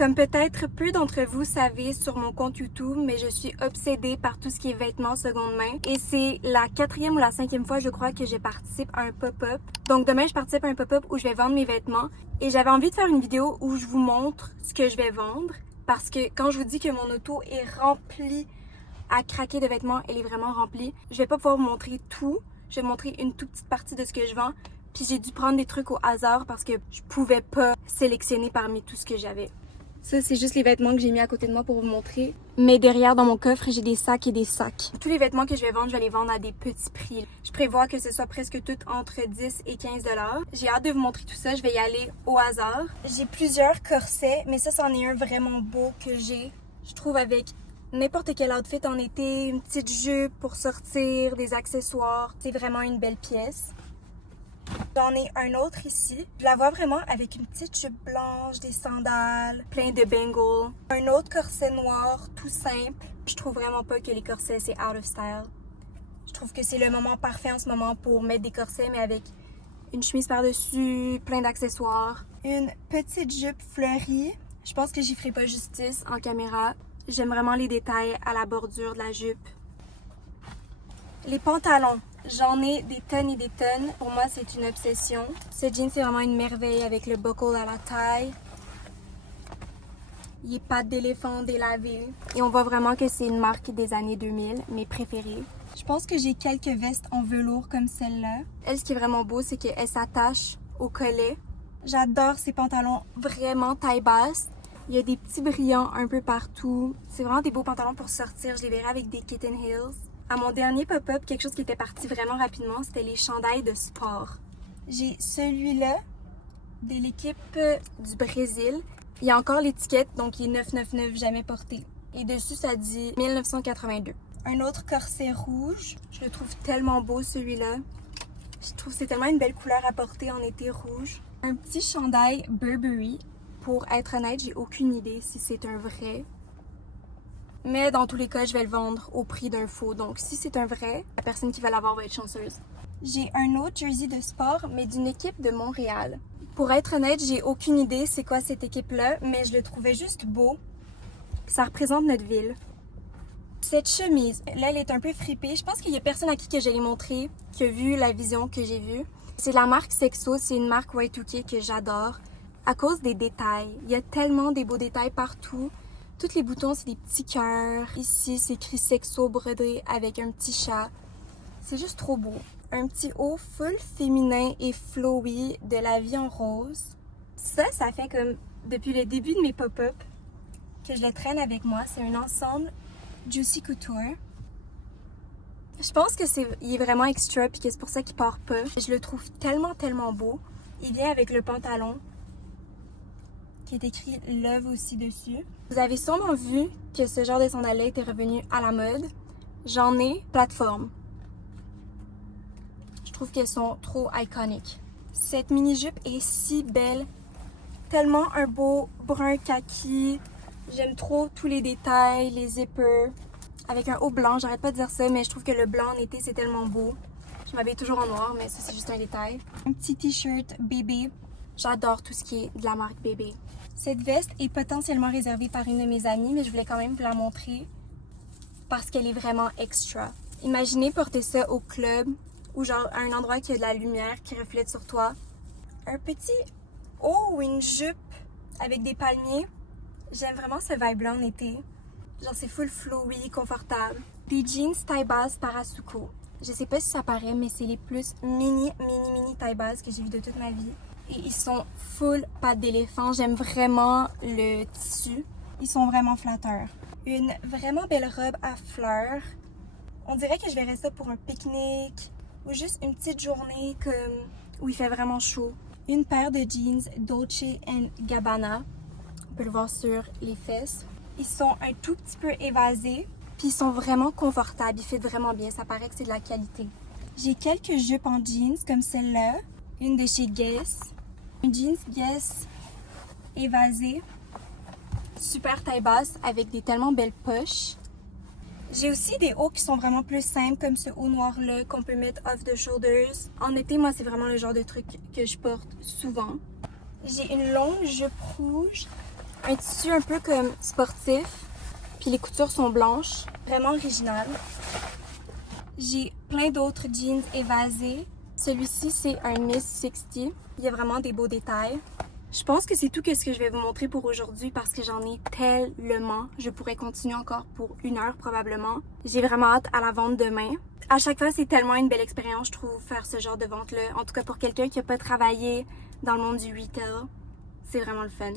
Comme peut-être peu d'entre vous savez sur mon compte YouTube, mais je suis obsédée par tout ce qui est vêtements seconde main. Et c'est la 4e ou la 5e fois, je crois, que je participe à un pop-up. Donc demain, je participe à un pop-up où je vais vendre mes vêtements. Et j'avais envie de faire une vidéo où je vous montre ce que je vais vendre. Parce que quand je vous dis que mon auto est remplie à craquer de vêtements, elle est vraiment remplie. Je vais pas pouvoir vous montrer tout. Je vais vous montrer une toute petite partie de ce que je vends. Puis j'ai dû prendre des trucs au hasard parce que je pouvais pas sélectionner parmi tout ce que j'avais. Ça, c'est juste les vêtements que j'ai mis à côté de moi pour vous montrer. Mais derrière, dans mon coffre, j'ai des sacs et des sacs. Tous les vêtements que je vais vendre, je vais les vendre à des petits prix. Je prévois que ce soit presque tout entre 10 et 15 $. J'ai hâte de vous montrer tout ça. Je vais y aller au hasard. J'ai plusieurs corsets, mais ça, c'en est un vraiment beau que j'ai. Je trouve avec n'importe quel outfit en été, une petite jupe pour sortir, des accessoires. C'est vraiment une belle pièce. J'en ai un autre ici. Je la vois vraiment avec une petite jupe blanche, des sandales, plein de bangles. Un autre corset noir, tout simple. Je trouve vraiment pas que les corsets, c'est out of style. Je trouve que c'est le moment parfait en ce moment pour mettre des corsets, mais avec une chemise par-dessus, plein d'accessoires. Une petite jupe fleurie. Je pense que j'y ferai pas justice en caméra. J'aime vraiment les détails à la bordure de la jupe. Les pantalons. J'en ai des tonnes et des tonnes. Pour moi, c'est une obsession. Ce jean, c'est vraiment une merveille avec le buckle à la taille. Il est pattes d'éléphant délavé. Et on voit vraiment que c'est une marque des années 2000, mes préférées. Je pense que j'ai quelques vestes en velours comme celle-là. Elle, ce qui est vraiment beau, c'est qu'elle s'attache au collet. J'adore ces pantalons vraiment taille basse. Il y a des petits brillants un peu partout. C'est vraiment des beaux pantalons pour sortir. Je les verrai avec des kitten heels. À mon dernier pop-up, quelque chose qui était parti vraiment rapidement, c'était les chandails de sport. J'ai celui-là de l'équipe du Brésil. Il y a encore l'étiquette, donc il est 999, jamais porté. Et dessus, ça dit 1982. Un autre corset rouge. Je le trouve tellement beau, celui-là. Je trouve que c'est tellement une belle couleur à porter en été rouge. Un petit chandail Burberry. Pour être honnête, j'ai aucune idée si c'est un vrai. Mais dans tous les cas, je vais le vendre au prix d'un faux. Donc, si c'est un vrai, la personne qui va l'avoir va être chanceuse. J'ai un autre jersey de sport, mais d'une équipe de Montréal. Pour être honnête, j'ai aucune idée c'est quoi cette équipe-là, mais je le trouvais juste beau. Ça représente notre ville. Cette chemise, là, elle est un peu fripée. Je pense qu'il y a personne à qui que je l'ai montré qui a vu la vision que j'ai vue. C'est la marque Sexo, c'est une marque Y2K que j'adore à cause des détails. Il y a tellement des beaux détails partout. Tous les boutons, c'est des petits cœurs. Ici, c'est écrit Sexo brodé avec un petit chat. C'est juste trop beau. Un petit haut full féminin et flowy de la vie en rose. Ça fait comme depuis le début de mes pop-up que je le traîne avec moi. C'est un ensemble Juicy Couture. Je pense que il est vraiment extra puis que c'est pour ça qu'il part pas. Je le trouve tellement beau. Il vient avec le pantalon qui est écrit Love aussi dessus. Vous avez sûrement vu que ce genre de sandales était revenu à la mode. J'en ai plateforme. Je trouve qu'elles sont trop iconiques. Cette mini-jupe est si belle. Tellement un beau brun kaki. J'aime trop tous les détails, les zippers. Avec un haut blanc, j'arrête pas de dire ça, mais je trouve que le blanc en été, c'est tellement beau. Je m'habille toujours en noir, mais ça, c'est juste un détail. Un petit t-shirt bébé. J'adore tout ce qui est de la marque bébé. Cette veste est potentiellement réservée par une de mes amies, mais je voulais quand même vous la montrer parce qu'elle est vraiment extra. Imaginez porter ça au club ou genre à un endroit qui a de la lumière qui reflète sur toi. Un petit haut ou une jupe avec des palmiers. J'aime vraiment ce vibe-là en été. Genre c'est full flowy, confortable. Des jeans taille basse Parasuco. Je sais pas si ça paraît, mais c'est les plus mini taille basse que j'ai vu de toute ma vie. Et ils sont full pattes d'éléphant. J'aime vraiment le tissu. Ils sont vraiment flatteurs. Une vraiment belle robe à fleurs. On dirait que je verrais ça pour un pique-nique ou juste une petite journée comme où il fait vraiment chaud. Une paire de jeans Dolce & Gabbana. On peut le voir sur les fesses. Ils sont un tout petit peu évasés. Puis ils sont vraiment confortables. Ils fit vraiment bien. Ça paraît que c'est de la qualité. J'ai quelques jupes en jeans comme celle-là. Une de chez Guess. Une jeans Guess évasée. Super taille basse avec des tellement belles poches. J'ai aussi des hauts qui sont vraiment plus simples comme ce haut noir-là qu'on peut mettre off the shoulders. En été, moi, c'est vraiment le genre de truc que je porte souvent. J'ai une longue jupe rouge Un tissu un peu comme sportif. Puis les coutures sont blanches. Vraiment original. J'ai plein d'autres jeans évasés. Celui-ci, c'est un Miss 60. Il y a vraiment des beaux détails. Je pense que c'est tout ce que je vais vous montrer pour aujourd'hui parce que j'en ai tellement. Je pourrais continuer encore pour 1 heure probablement. J'ai vraiment hâte à la vente demain. À chaque fois, c'est tellement une belle expérience, je trouve, faire ce genre de vente-là. En tout cas, pour quelqu'un qui n'a pas travaillé dans le monde du retail, c'est vraiment le fun.